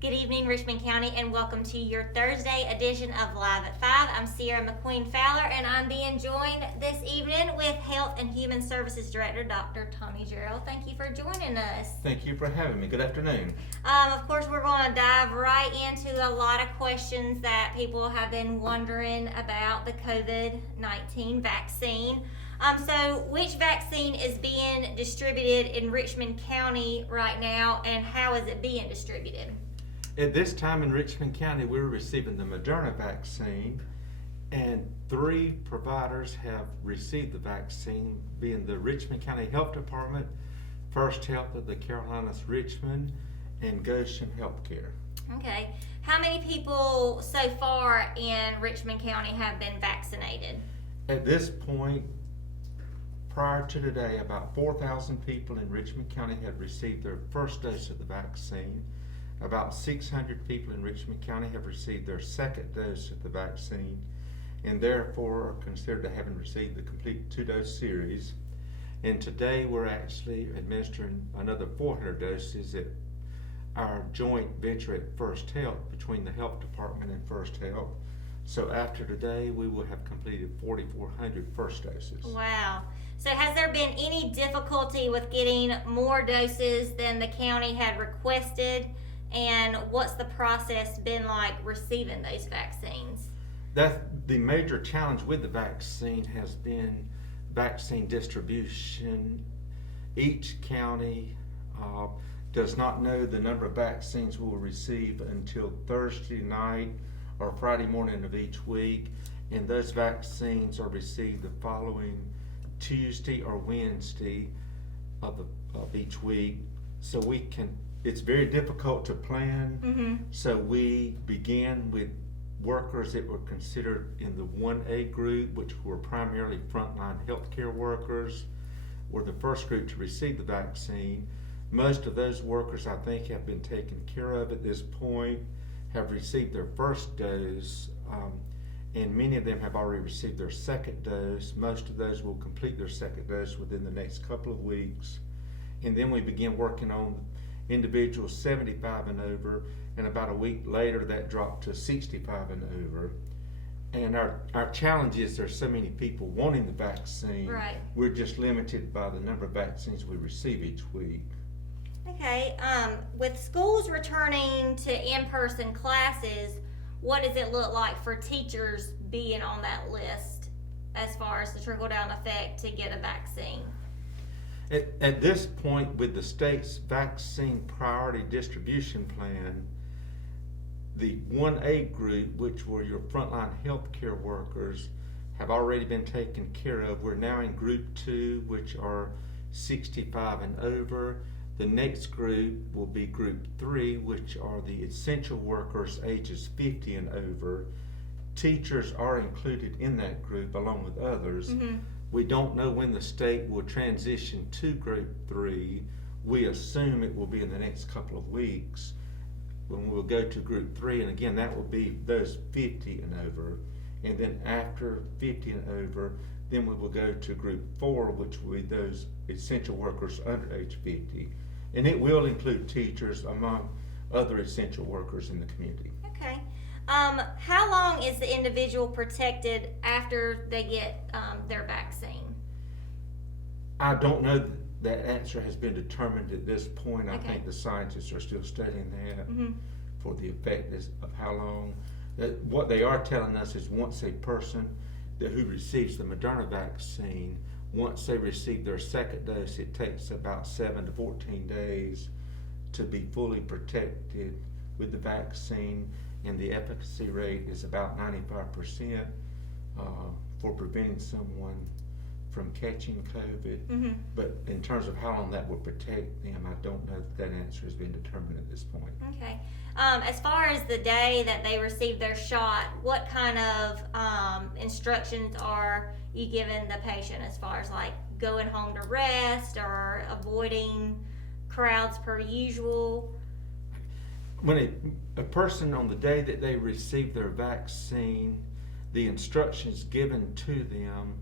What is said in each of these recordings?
Good evening, Richmond County, and welcome to your Thursday edition of Live at 5. I'm Sierra McQueen Fowler, and I'm being joined this evening with Health and Human Services Director, Dr. Tommy Jarrell. Thank you for joining us. Thank you for having me. Good afternoon. Of course, we're going to dive right into a lot of questions that people have been wondering about the COVID-19 vaccine. So which vaccine is being distributed in Richmond County right now, and how is it being distributed? At this time in Richmond County, we're receiving the Moderna vaccine, and 3 providers have received the vaccine, being the Richmond County Health Department, First Health of the Carolinas Richmond, and Goshen Healthcare. Okay. How many people so far in Richmond County have been vaccinated? At this point, prior to today, about 4,000 people in Richmond County had received their first dose of the vaccine. About 600 people in Richmond County have received their second dose of the vaccine, and therefore are considered to having received the complete 2-dose series. And today we're actually administering another 400 doses at our joint venture at First Health between the Health Department and First Health. So after today, we will have completed 4,400 first doses. Wow. So has there been any difficulty with getting more doses than the county had requested? And what's the process been like receiving those vaccines? That's the major challenge with the vaccine has been vaccine distribution. Each county does not know the number of vaccines we'll receive until Thursday night or Friday morning of each week, and those vaccines are received the following Tuesday or Wednesday of each week. So it's very difficult to plan. Mm-hmm. So we began with workers that were considered in the 1A group, which were primarily frontline healthcare workers, were the first group to receive the vaccine. Most of those workers, I think, have been taken care of at this point, have received their first dose, and many of them have already received their second dose. Most of those will complete their second dose within the next couple of weeks. And then we begin working on individuals 75 and over, and about a week later that dropped to 65 and over. And our challenge is there's so many people wanting the vaccine. Right. We're just limited by the number of vaccines we receive each week. Okay. With schools returning to in-person classes, what does it look like for teachers being on that list as far as the trickle-down effect to get a vaccine? At this point, with the state's vaccine priority distribution plan, the 1A group, which were your frontline healthcare workers, have already been taken care of. We're now in group 2, which are 65 and over. The next group will be group 3, which are the essential workers ages 50 and over. Teachers are included in that group along with others. Mm-hmm. We don't know when the state will transition to group 3. We assume it will be in the next couple of weeks when we'll go to group 3, and again that will be those 50 and over. And then after 50 and over, then we will go to group 4, which will be those essential workers under age 50. And it will include teachers among other essential workers in the community. Okay. How long is the individual protected after they get their vaccine? I don't know that answer has been determined at this point. I Okay. think the scientists are still studying that Mm-hmm. for the effect of how long. What they are telling us is once a person who receives the Moderna vaccine, once they receive their second dose, it takes about 7 to 14 days to be fully protected with the vaccine, and the efficacy rate is about 95% for preventing someone from catching COVID. Mm-hmm. But in terms of how long that will protect them, I don't know if that answer has been determined at this point. Okay. As far as the day that they receive their shot, what kind of instructions are you giving the patient as far as like going home to rest or avoiding crowds per usual? When a person on the day that they receive their vaccine, the instructions given to them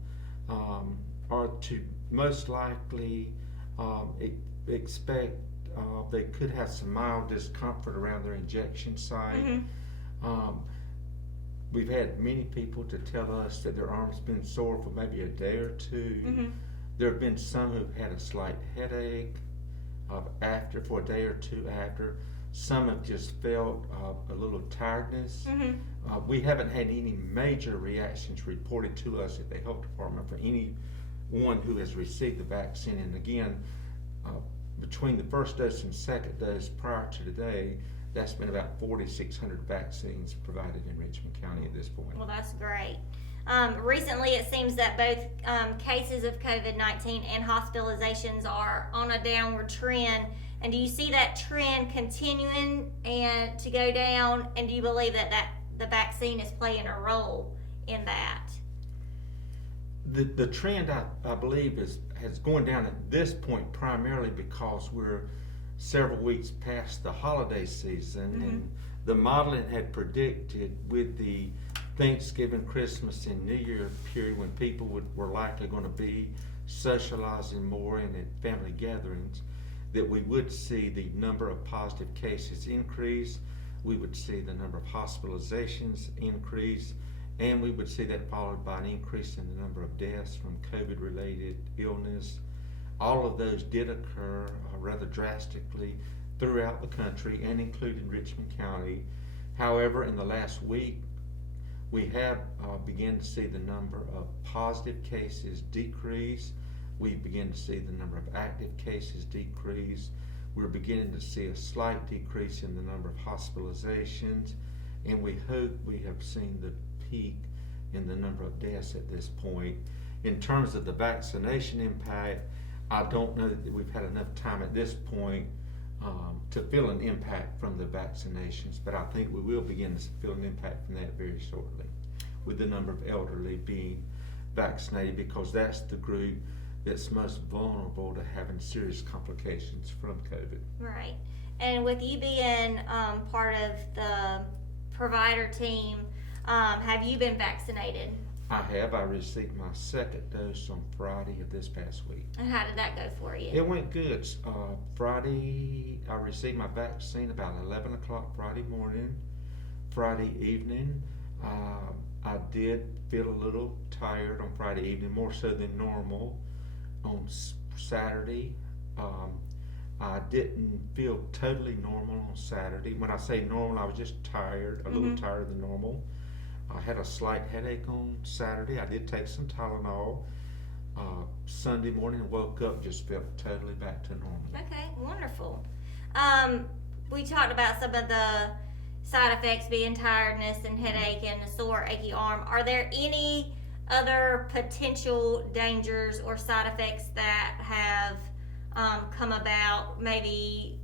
are to most likely expect they could have some mild discomfort around their injection site. We've had many people to tell us that their arm's been sore for maybe a day or two. There have been some who've had a slight headache for a day or two after. Some have just felt a little tiredness. We haven't had any major reactions reported to us at the health department for anyone who has received the vaccine. And again, between the first dose and second dose prior to today, that's been about 4,600 vaccines provided in Richmond County at this point. Well, that's great. Recently, it seems that both cases of COVID-19 and hospitalizations are on a downward trend. And do you see that trend continuing and to go down? And do you believe that the vaccine is playing a role in that? The trend, I believe, has gone down at this point primarily because we're several weeks past the holiday season, and the modeling had predicted with the Thanksgiving, Christmas, and New Year period when people were likely going to be socializing more and at family gatherings, that we would see the number of positive cases increase, we would see the number of hospitalizations increase, and we would see that followed by an increase in the number of deaths from COVID-related illness. All of those did occur rather drastically throughout the country and including Richmond County. However, in the last week, we have begun to see the number of positive cases decrease. We begin to see the number of active cases decrease. We're beginning to see a slight decrease in the number of hospitalizations, and we hope we have seen the peak in the number of deaths at this point. In terms of the vaccination impact, I don't know that we've had enough time at this point to feel an impact from the vaccinations, but I think we will begin to feel an impact from that very shortly, with the number of elderly being vaccinated, because that's the group that's most vulnerable to having serious complications from COVID. Right. And with you being part of the provider team, have you been vaccinated? I have. I received my second dose on Friday of this past week. And how did that go for you? It went good. Friday, I received my vaccine about 11 o'clock Friday morning. Friday evening, I did feel a little tired on Friday evening, more so than normal. On Saturday, I didn't feel totally normal on Saturday. When I say normal, I was just tired, a little tired than normal. I had a slight headache on Saturday. I did take some Tylenol. Sunday morning, woke up, just felt totally back to normal. Okay, wonderful. We talked about some of the side effects being tiredness and headache and a sore, achy arm. Are there any other potential dangers or side effects that have come about, maybe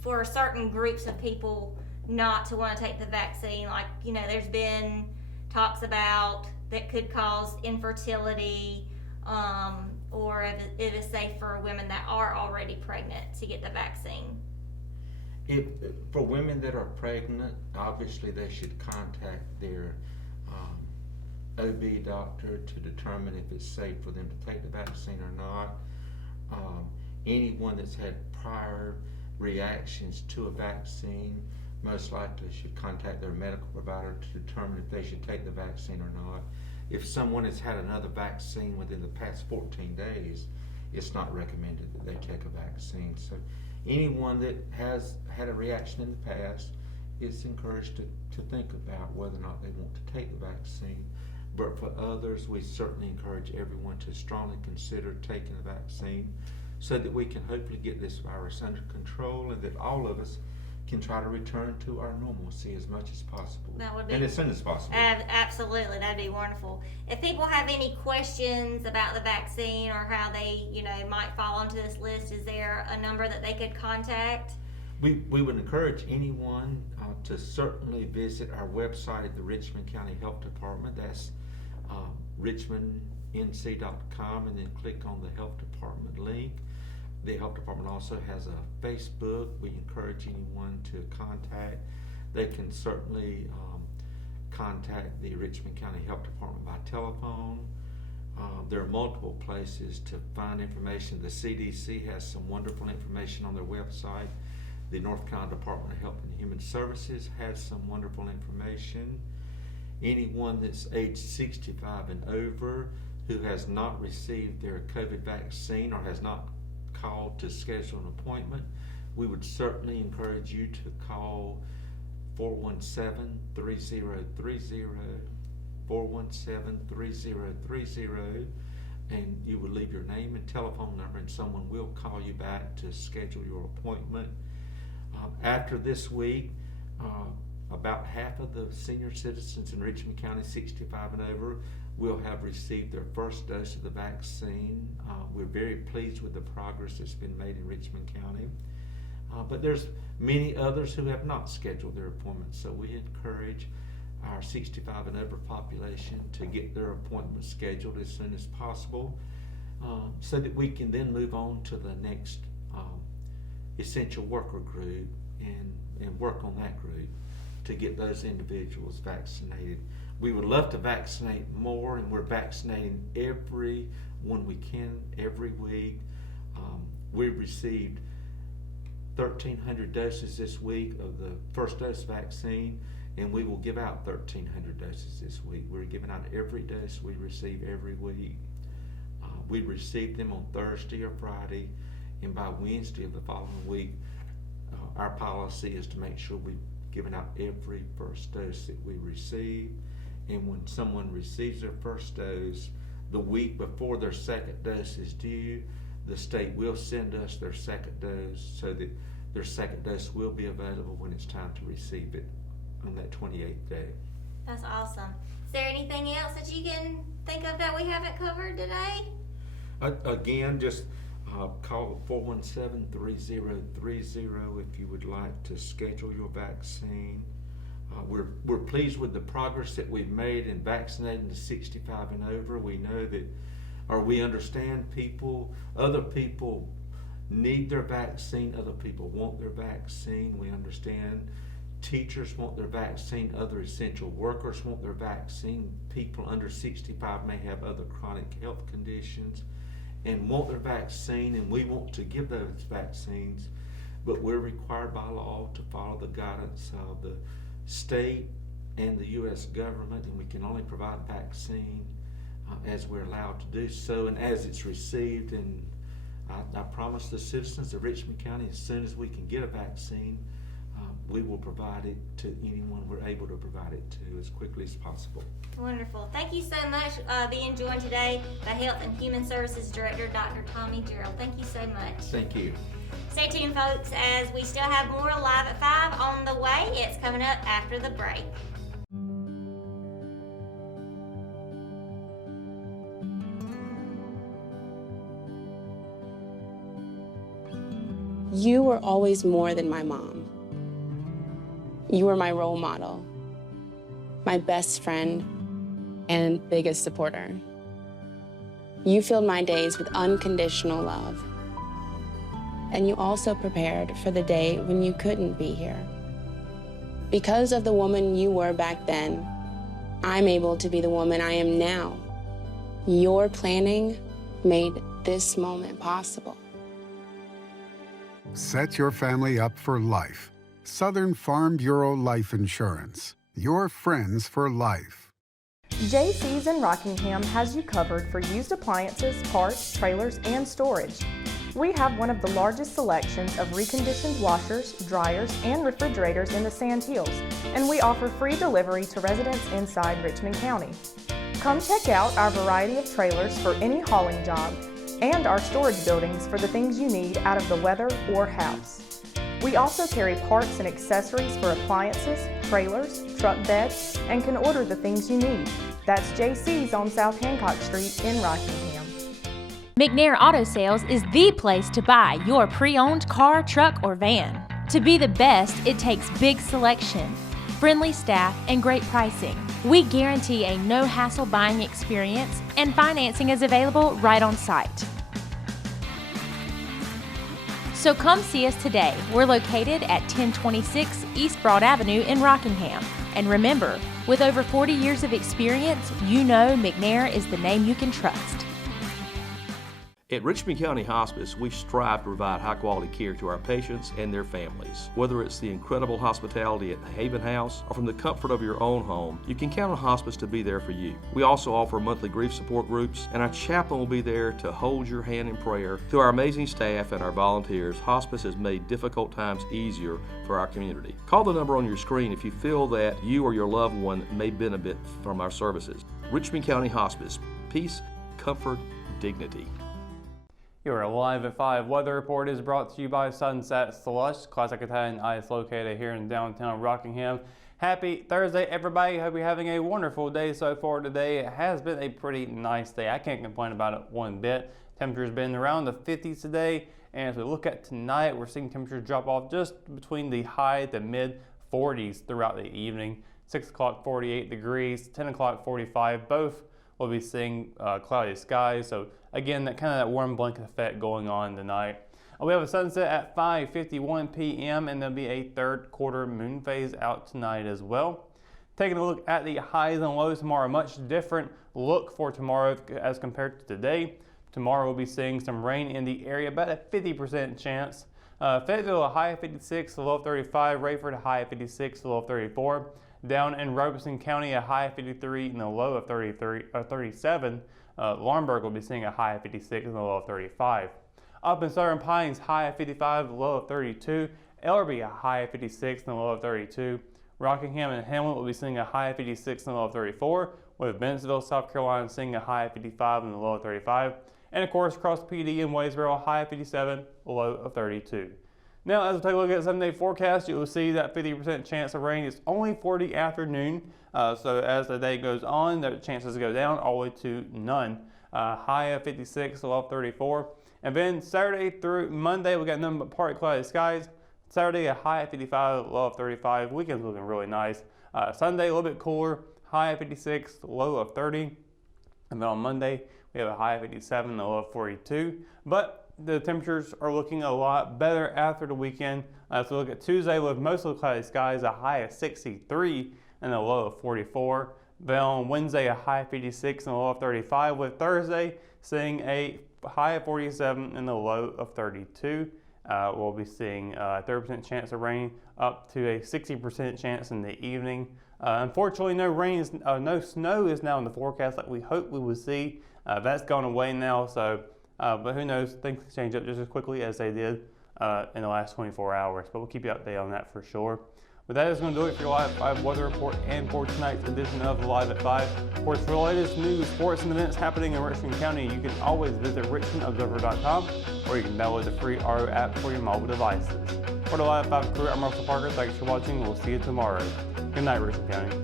for certain groups of people not to want to take the vaccine? Like, there's been talks about that could cause infertility, or if it is safe for women that are already pregnant to get the vaccine. For women that are pregnant, obviously they should contact their OB doctor to determine if it's safe for them to take the vaccine or not. Anyone that's had prior reactions to a vaccine most likely should contact their medical provider to determine if they should take the vaccine or not. If someone has had another vaccine within the past 14 days, it's not recommended that they take a vaccine. So anyone that has had a reaction in the past is encouraged to think about whether or not they want to take the vaccine. But for others, we certainly encourage everyone to strongly consider taking the vaccine so that we can hopefully get this virus under control and that all of us can try to return to our normalcy as much as possible. That would be, and as soon as possible. Absolutely, that'd be wonderful. If people have any questions about the vaccine or how they, might fall onto this list, is there a number that they could contact? We would encourage anyone to certainly visit our website at the Richmond County Health Department. That's richmondnc.com, and then click on the Health Department link. The Health Department also has a Facebook. We encourage anyone to contact. They can certainly contact the Richmond County Health Department by telephone. There are multiple places to find information. The CDC has some wonderful information on their website. The North Carolina Department of Health and Human Services has some wonderful information. Anyone that's age 65 and over who has not received their COVID vaccine or has not called to schedule an appointment, we would certainly encourage you to call 417-3030, 417-3030, and you would leave your name and telephone number, and someone will call you back to schedule your appointment. After this week, about half of the senior citizens in Richmond County 65 and over will have received their first dose of the vaccine. We're very pleased with the progress that's been made in Richmond County. But there's many others who have not scheduled their appointments, so we encourage our 65 and over population to get their appointments scheduled as soon as possible, so that we can then move on to the next essential worker group and work on that group to get those individuals vaccinated. We would love to vaccinate more, and we're vaccinating everyone we can every week. We've received 1,300 doses this week of the first dose vaccine, and we will give out 1,300 doses this week. We're giving out every dose we receive every week. We receive them on Thursday or Friday, and by Wednesday of the following week, our policy is to make sure we've given out every first dose that we receive. And when someone receives their first dose, the week before their second dose is due, the state will send us their second dose so that their second dose will be available when it's time to receive it on that 28th day. That's awesome. Is there anything else that you can think of that we haven't covered today? Again, just call 417-3030 if you would like to schedule your vaccine. We're pleased with the progress that we've made in vaccinating the 65 and over. We know that, or we understand other people need their vaccine, other people want their vaccine. We understand teachers want their vaccine, other essential workers want their vaccine. People under 65 may have other chronic health conditions and want their vaccine, and we want to give those vaccines, but we're required by law to follow the guidance of the state and the U.S. government, and we can only provide vaccine as we're allowed to do so and as it's received. And I promise the citizens of Richmond County, as soon as we can get a vaccine, we will provide it to anyone we're able to provide it to as quickly as possible. Wonderful. Thank you so much being joined today by Health and Human Services Director, Dr. Tommy Jarrell. Thank you so much. Thank you. Stay tuned, folks, as we still have more Live at 5 on the way. It's coming up after the break. You were always more than my mom. You were my role model, my best friend, and biggest supporter. You filled my days with unconditional love. And you also prepared for the day when you couldn't be here. Because of the woman you were back then, I'm able to be the woman I am now. Your planning made this moment possible. Set your family up for life. Southern Farm Bureau Life Insurance. Your friends for life. JC's in Rockingham has you covered for used appliances, parts, trailers, and storage. We have one of the largest selections of reconditioned washers, dryers, and refrigerators in the Sand Hills, and we offer free delivery to residents inside Richmond County. Come check out our variety of trailers for any hauling job and our storage buildings for the things you need out of the weather or house. We also carry parts and accessories for appliances, trailers, truck beds, and can order the things you need. That's JC's on South Hancock Street in Rockingham. McNair Auto Sales is the place to buy your pre-owned car, truck, or van. To be the best, it takes big selection, friendly staff, and great pricing. We guarantee a no-hassle buying experience, and financing is available right on site. So come see us today. We're located at 1026 East Broad Avenue in Rockingham. And remember, with over 40 years of experience, you know McNair is the name you can trust. At Richmond County Hospice, we strive to provide high-quality care to our patients and their families. Whether it's the incredible hospitality at the Haven House or from the comfort of your own home, you can count on Hospice to be there for you. We also offer monthly grief support groups, and our chaplain will be there to hold your hand in prayer. Through our amazing staff and our volunteers, Hospice has made difficult times easier for our community. Call the number on your screen if you feel that you or your loved one may benefit from our services. Richmond County Hospice. Peace, comfort, dignity. Your Live at 5 weather report is brought to you by Sunset Slush, classic Italian ice located here in downtown Rockingham. Happy Thursday, everybody. Hope you're having a wonderful day so far today. It has been a pretty nice day. I can't complain about it one bit. Temperature's been around the 50s today, and as we look at tonight, we're seeing temperatures drop off just between the high to mid 40s throughout the evening. 6 o'clock, 48 degrees, 10 o'clock, 45. Both will be seeing cloudy skies. So again, that warm blanket effect going on tonight. We have a sunset at 5:51 p.m. and there'll be a third quarter moon phase out tonight as well. Taking a look at the highs and lows tomorrow, much different look for tomorrow as compared to today. Tomorrow we'll be seeing some rain in the area, about a 50% chance. Fayetteville, a high of 56, a low of 35. Rayford, a high of 56, a low of 34. Down in Robeson County, a high of 53 and a low of 37. Laurinburg will be seeing a high of 56 and a low of 35. Up in Southern Pines, high of 55, low of 32. Ellerby, a high of 56 and a low of 32. Rockingham and Hamlet will be seeing a high of 56 and a low of 34, with Bentonville, South Carolina seeing a high of 55 and a low of 35. And of course, Cross PD in Waysboro, a high of 57, a low of 32. Now, as we take a look at the 7-day forecast, you will see that 50% chance of rain is only for the afternoon. So as the day goes on, the chances go down all the way to none. High of 56, low of 34. And then Saturday through Monday, we got nothing but partly cloudy skies. Saturday, a high of 55, low of 35. Weekend's looking really nice. Sunday, a little bit cooler. High of 56, low of 30. And then on Monday, we have a high of 57, a low of 42. But the temperatures are looking a lot better after the weekend. So look at Tuesday with mostly cloudy skies, a high of 63 and a low of 44. Then on Wednesday, a high of 56 and a low of 35, with Thursday seeing a high of 47 and a low of 32. We'll be seeing a 30% chance of rain up to a 60% chance in the evening. Unfortunately, no snow is now in the forecast like we hoped we would see. That's gone away now, so but who knows, things can change up just as quickly as they did in the last 24 hours. But we'll keep you updated on that for sure. But that is going to do it for your Live at 5 weather report and for tonight's edition of Live at 5. For the latest news, sports, and events happening in Richmond County, you can always visit richmondobserver.com, or you can download the free RO app for your mobile devices. For the Live at 5 crew, I'm Russell Parker. Thanks for watching. We'll see you tomorrow. Good night, Richmond County.